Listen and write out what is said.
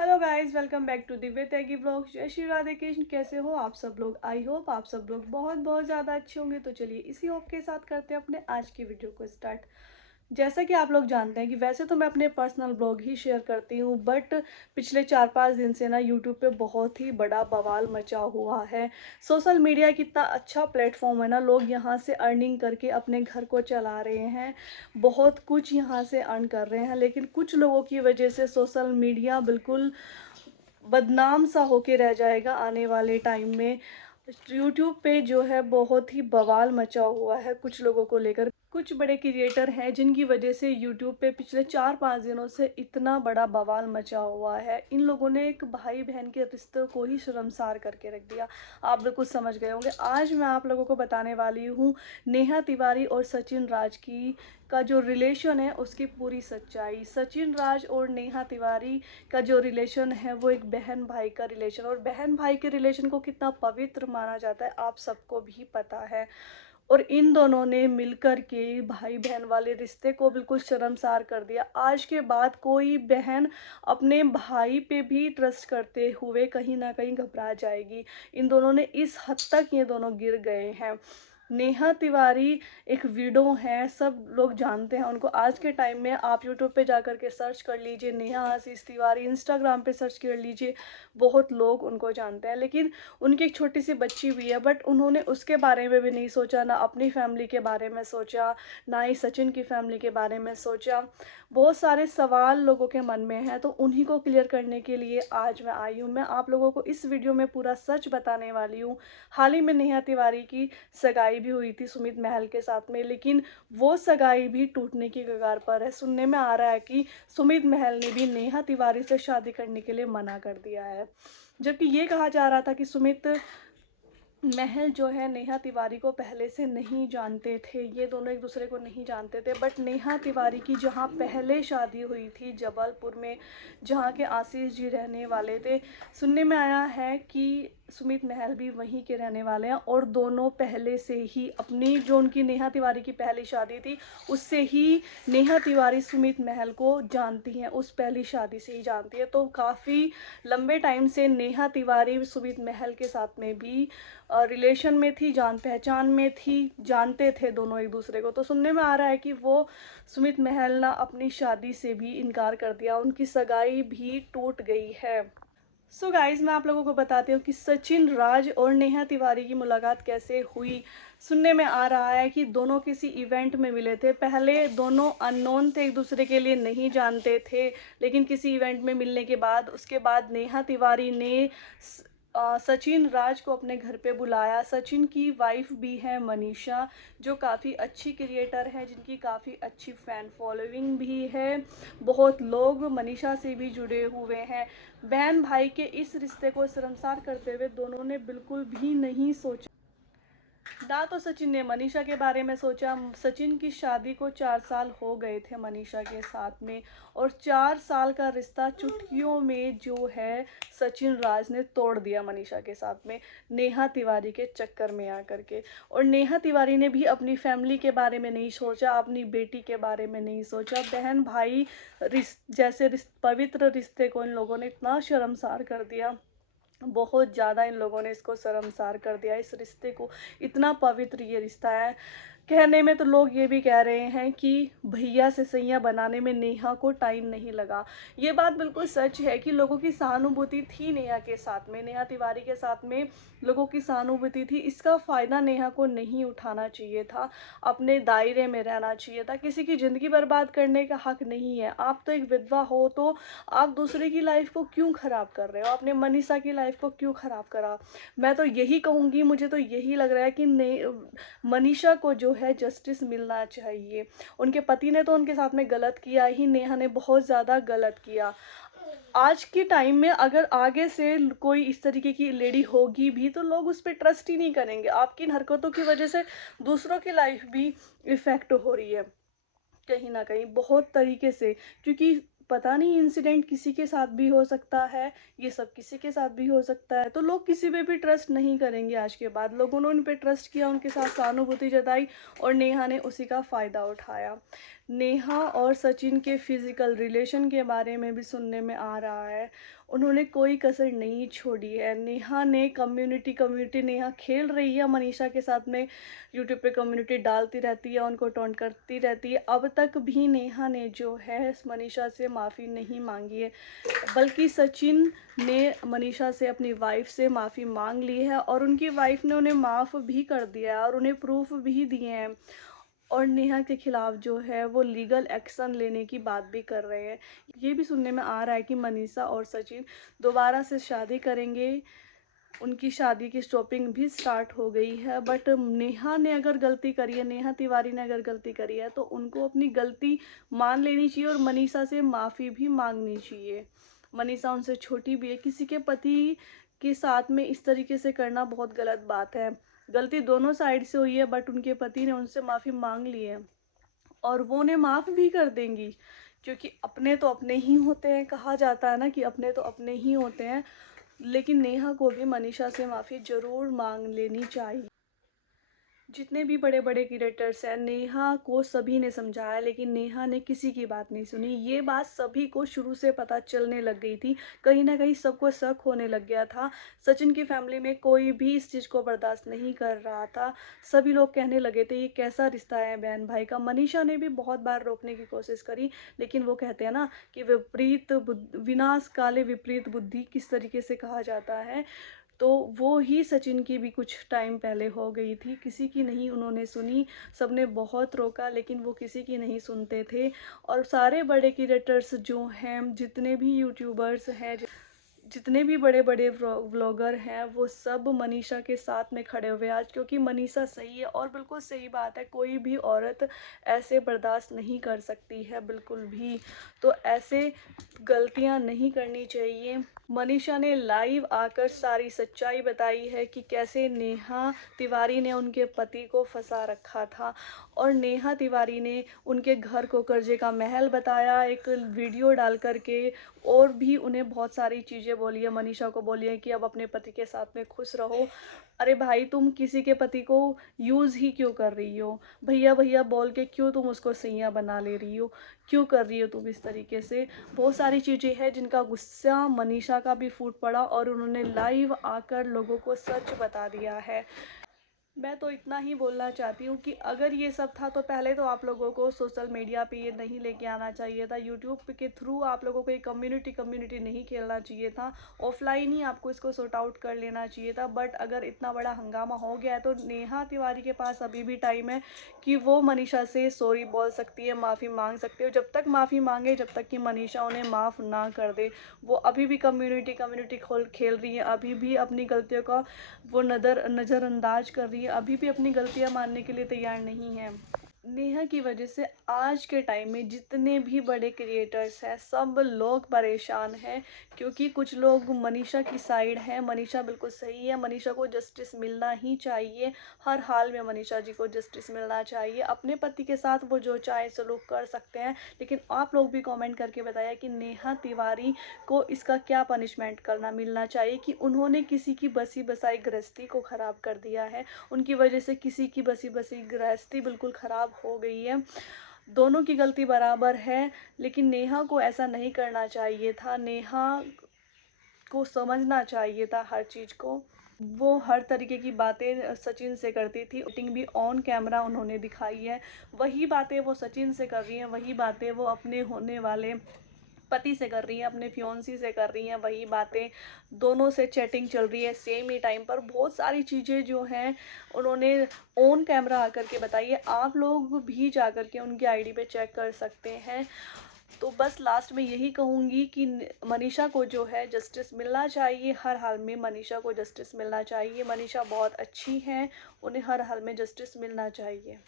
Hello guys, welcome back to Divya Tyagi blog. जय श्री राधे कृष्ण। कैसे हो आप सब लोग? आई होप आप सब लोग बहुत बहुत ज़्यादा अच्छे होंगे। तो चलिए इसी होप के साथ करते हैं अपने आज की वीडियो को स्टार्ट। जैसा कि आप लोग जानते हैं कि वैसे तो मैं अपने पर्सनल ब्लॉग ही शेयर करती हूँ, बट पिछले 4-5 दिन से ना यूट्यूब पे बहुत ही बड़ा बवाल मचा हुआ है। सोशल मीडिया कितना अच्छा प्लेटफॉर्म है ना, लोग यहाँ से अर्निंग करके अपने घर को चला रहे हैं, बहुत कुछ यहाँ से अर्न कर रहे हैं। लेकिन कुछ लोगों की वजह से सोशल मीडिया बिल्कुल बदनाम सा होके रह जाएगा आने वाले टाइम में। यूट्यूब पे जो है बहुत ही बवाल मचा हुआ है कुछ लोगों को लेकर। कुछ बड़े क्रिएटर हैं जिनकी वजह से यूट्यूब पे पिछले 4-5 दिनों से इतना बड़ा बवाल मचा हुआ है। इन लोगों ने एक भाई बहन के रिश्ते को ही शर्मसार करके रख दिया। आप बिल्कुल समझ गए होंगे। आज मैं आप लोगों को बताने वाली हूँ नेहा तिवारी और सचिन राज की का जो रिलेशन है उसकी पूरी सच्चाई। सचिन राज और नेहा तिवारी का जो रिलेशन है वो एक बहन भाई का रिलेशन, और बहन भाई के रिलेशन को कितना पवित्र माना जाता है आप सबको भी पता है। और इन दोनों ने मिलकर के भाई बहन वाले रिश्ते को बिल्कुल शर्मसार कर दिया। आज के बाद कोई बहन अपने भाई पे भी ट्रस्ट करते हुए कहीं ना कहीं घबरा जाएगी। इन दोनों ने इस हद तक ये दोनों गिर गए हैं। नेहा तिवारी एक विडो हैं, सब लोग जानते हैं उनको। आज के टाइम में आप यूट्यूब पे जाकर के सर्च कर लीजिए नेहा आशीष तिवारी, इंस्टाग्राम पे सर्च कर लीजिए, बहुत लोग उनको जानते हैं। लेकिन उनकी एक छोटी सी बच्ची भी है, बट उन्होंने उसके बारे में भी नहीं सोचा, ना अपनी फैमिली के बारे में सोचा, ना ही सचिन की फैमिली के बारे में सोचा। बहुत सारे सवाल लोगों के मन में हैं, तो उन्हीं को क्लियर करने के लिए आज मैं आई हूँ। मैं आप लोगों को इस वीडियो में पूरा सच बताने वाली हूँ। हाल ही में नेहा तिवारी की सगाई भी हुई थी सुमित महल के साथ में, लेकिन वो सगाई भी टूटने की कगार पर है। सुनने में आ रहा है कि सुमित महल ने भी नेहा तिवारी से शादी करने के लिए मना कर दिया है, जबकि ये कहा जा रहा था कि सुमित महल जो है नेहा तिवारी को पहले से नहीं जानते थे, ये दोनों एक दूसरे को नहीं जानते थे। बट नेहा तिवारी की जहाँ पहले शादी हुई थी जबलपुर में, जहाँ के आशीष जी रहने वाले थे, सुनने में आया है कि सुमित महल भी वहीं के रहने वाले हैं। और दोनों पहले से ही अपनी जो उनकी नेहा तिवारी की पहली शादी थी उससे ही नेहा तिवारी सुमित महल को जानती हैं, उस पहली शादी से ही जानती है। तो काफ़ी लंबे टाइम से नेहा तिवारी सुमित महल के साथ में भी रिलेशन में थी, जान पहचान में थी, जानते थे दोनों एक दूसरे को। तो सुनने में आ रहा है कि वो सुमित महल ने अपनी शादी से भी इनकार कर दिया, उनकी सगाई भी टूट गई है। सो गाइज, मैं आप लोगों को बताती हूँ कि सचिन राज और नेहा तिवारी की मुलाकात कैसे हुई। सुनने में आ रहा है कि दोनों किसी इवेंट में मिले थे। पहले दोनों अननोन थे, एक दूसरे के लिए नहीं जानते थे, लेकिन किसी इवेंट में मिलने के बाद उसके बाद नेहा तिवारी ने सचिन राज को अपने घर पे बुलाया। सचिन की वाइफ भी है मनीषा, जो काफ़ी अच्छी क्रिएटर है, जिनकी काफ़ी अच्छी फ़ैन फॉलोइंग भी है। बहुत लोग मनीषा से भी जुड़े हुए हैं। बहन भाई के इस रिश्ते को शर्मसार करते हुए दोनों ने बिल्कुल भी नहीं सोचा। ना तो सचिन ने मनीषा के बारे में सोचा। सचिन की शादी को 4 साल हो गए थे मनीषा के साथ में, और 4 साल का रिश्ता चुटकियों में जो है सचिन राज ने तोड़ दिया मनीषा के साथ में, नेहा तिवारी के चक्कर में आकर के। और नेहा तिवारी ने भी अपनी फैमिली के बारे में नहीं सोचा, अपनी बेटी के बारे में नहीं सोचा। बहन भाई जैसे पवित्र रिश्ते को इन लोगों ने इतना शर्मसार कर दिया, बहुत ज़्यादा इन लोगों ने इसको शर्मसार कर दिया। इस रिश्ते को, इतना पवित्र ये रिश्ता है। कहने में तो लोग ये भी कह रहे हैं कि भैया से सैया बनाने में नेहा को टाइम नहीं लगा। ये बात बिल्कुल सच है कि लोगों की सहानुभूति थी नेहा के साथ में, नेहा तिवारी के साथ में लोगों की सहानुभूति थी। इसका फ़ायदा नेहा को नहीं उठाना चाहिए था, अपने दायरे में रहना चाहिए था। किसी की ज़िंदगी बर्बाद करने का हक नहीं है। आप तो एक विधवा हो, तो आप दूसरे की लाइफ को क्यों ख़राब कर रहे हो? आपने मनीषा की लाइफ को क्यों ख़राब करा? मैं तो यही कहूँगी, मुझे तो यही लग रहा है कि मनीषा को जो है जस्टिस मिलना चाहिए। उनके पति ने तो उनके साथ में गलत किया ही, नेहा ने बहुत ज़्यादा गलत किया। आज के टाइम में अगर आगे से कोई इस तरीके की लेडी होगी भी तो लोग उस पर ट्रस्ट ही नहीं करेंगे। आपकी इन हरकतों की वजह से दूसरों की लाइफ भी इफ़ेक्ट हो रही है कहीं ना कहीं, बहुत तरीके से। क्योंकि पता नहीं, इंसिडेंट किसी के साथ भी हो सकता है, ये सब किसी के साथ भी हो सकता है। तो लोग किसी पे भी ट्रस्ट नहीं करेंगे आज के बाद। लोगों ने उन पे ट्रस्ट किया, उनके साथ सहानुभूति जताई, और नेहा ने उसी का फ़ायदा उठाया। नेहा और सचिन के फिजिकल रिलेशन के बारे में भी सुनने में आ रहा है। उन्होंने कोई कसर नहीं छोड़ी है। नेहा ने कम्युनिटी नेहा खेल रही है मनीषा के साथ में, यूट्यूब पे कम्युनिटी डालती रहती है, उनको टॉन्ट करती रहती है। अब तक भी नेहा ने जो है मनीषा से माफ़ी नहीं मांगी है, बल्कि सचिन ने मनीषा से, अपनी वाइफ से माफ़ी मांग ली है और उनकी वाइफ ने उन्हें माफ़ भी कर दिया है और उन्हें प्रूफ भी दिए हैं। और नेहा के खिलाफ जो है वो लीगल एक्शन लेने की बात भी कर रहे हैं। ये भी सुनने में आ रहा है कि मनीषा और सचिन दोबारा से शादी करेंगे। उनकी शादी की शॉपिंग भी स्टार्ट हो गई है। बट नेहा ने अगर गलती करी है, नेहा तिवारी ने अगर गलती करी है, तो उनको अपनी गलती मान लेनी चाहिए और मनीषा से माफ़ी भी मांगनी चाहिए। मनीषा उनसे छोटी भी है। किसी के पति के साथ में इस तरीके से करना बहुत गलत बात है। गलती दोनों साइड से हुई है, बट उनके पति ने उनसे माफ़ी मांग ली है और वो उन्हें माफ़ भी कर देंगी, क्योंकि अपने तो अपने ही होते हैं। कहा जाता है ना कि अपने तो अपने ही होते हैं। लेकिन नेहा को भी मनीषा से माफ़ी ज़रूर मांग लेनी चाहिए। जितने भी बड़े बड़े क्रिएटर्स हैं, नेहा को सभी ने समझाया, लेकिन नेहा ने किसी की बात नहीं सुनी। ये बात सभी को शुरू से पता चलने लग गई थी। कहीं ना कहीं सबको शक होने लग गया था। सचिन की फैमिली में कोई भी इस चीज़ को बर्दाश्त नहीं कर रहा था। सभी लोग कहने लगे थे ये कैसा रिश्ता है बहन भाई का। मनीषा ने भी बहुत बार रोकने की कोशिश करी, लेकिन वो कहते हैं ना कि विनाश काले विपरीत बुद्धि किस तरीके से कहा जाता है। तो वो ही सचिन की भी कुछ टाइम पहले हो गई थी। किसी की नहीं उन्होंने सुनी। सबने बहुत रोका, लेकिन वो किसी की नहीं सुनते थे। और सारे बड़े क्रिएटर्स जो हैं, जितने भी यूट्यूबर्स हैं, जितने भी बड़े बड़े व्लॉगर हैं, वो सब मनीषा के साथ में खड़े हुए हैं आज, क्योंकि मनीषा सही है। और बिल्कुल सही बात है, कोई भी औरत ऐसे बर्दाश्त नहीं कर सकती है बिल्कुल भी। तो ऐसे गलतियां नहीं करनी चाहिए। मनीषा ने लाइव आकर सारी सच्चाई बताई है कि कैसे नेहा तिवारी ने उनके पति को फंसा रखा था। और नेहा तिवारी ने उनके घर को कर्जे का महल बताया एक वीडियो डाल करके। और भी उन्हें बहुत सारी चीज़ें बोली है, मनीषा को बोली है कि अब अपने पति के साथ में खुश रहो। अरे भाई, तुम किसी के पति को यूज़ ही क्यों कर रही हो? भैया भैया बोल के क्यों तुम उसको सैया बना ले रही हो? क्यों कर रही हो तुम इस तरीके से? बहुत सारी चीज़ें हैं जिनका गुस्सा मनीषा का भी फूट पड़ा और उन्होंने लाइव आकर लोगों को सच बता दिया है। मैं तो इतना ही बोलना चाहती हूँ कि अगर ये सब था, तो पहले तो आप लोगों को सोशल मीडिया पे ये नहीं लेके आना चाहिए था। यूट्यूब के थ्रू आप लोगों को ये कम्युनिटी नहीं खेलना चाहिए था। ऑफलाइन ही आपको इसको सॉर्ट आउट कर लेना चाहिए था। बट अगर इतना बड़ा हंगामा हो गया है, तो नेहा तिवारी के पास अभी भी टाइम है कि वो मनीषा से सॉरी बोल सकती है, माफ़ी मांग सकती है। जब तक माफ़ी मांगे, जब तक कि मनीषा उन्हें माफ़ ना कर दे, वो अभी भी कम्युनिटी खोल खेल रही है। अभी भी अपनी गलतियों का वो नज़रअंदाज कर रही है। अभी भी अपनी गलतियां मानने के लिए तैयार नहीं है। नेहा की वजह से आज के टाइम में जितने भी बड़े क्रिएटर्स हैं, सब लोग परेशान हैं, क्योंकि कुछ लोग मनीषा की साइड हैं। मनीषा बिल्कुल सही है, मनीषा को जस्टिस मिलना ही चाहिए। हर हाल में मनीषा जी को जस्टिस मिलना चाहिए। अपने पति के साथ वो जो चाहे सलूक कर सकते हैं, लेकिन आप लोग भी कमेंट करके बताया कि नेहा तिवारी को इसका क्या पनिशमेंट करना मिलना चाहिए कि उन्होंने किसी की बसी बसाई गृहस्थी को ख़राब कर दिया है। उनकी वजह से किसी की बसी बसी गृहस्थी बिल्कुल ख़राब हो गई है। दोनों की गलती बराबर है, लेकिन नेहा को ऐसा नहीं करना चाहिए था। नेहा को समझना चाहिए था हर चीज़ को। वो हर तरीके की बातें सचिन से करती थी। एक्टिंग भी ऑन कैमरा उन्होंने दिखाई है। वही बातें वो सचिन से कर रही हैं, वही बातें वो अपने होने वाले पति से कर रही हैं, अपने फियोंसी से कर रही हैं। वही बातें दोनों से चैटिंग चल रही है सेम ही टाइम पर। बहुत सारी चीज़ें जो हैं उन्होंने ऑन कैमरा आकर के बताई है। आप लोग भी जा कर के उनकी आईडी पे चेक कर सकते हैं। तो बस लास्ट में यही कहूँगी कि मनीषा को जो है जस्टिस मिलना चाहिए। हर हाल में मनीषा को जस्टिस मिलना चाहिए। मनीषा बहुत अच्छी हैं, उन्हें हर हाल में जस्टिस मिलना चाहिए।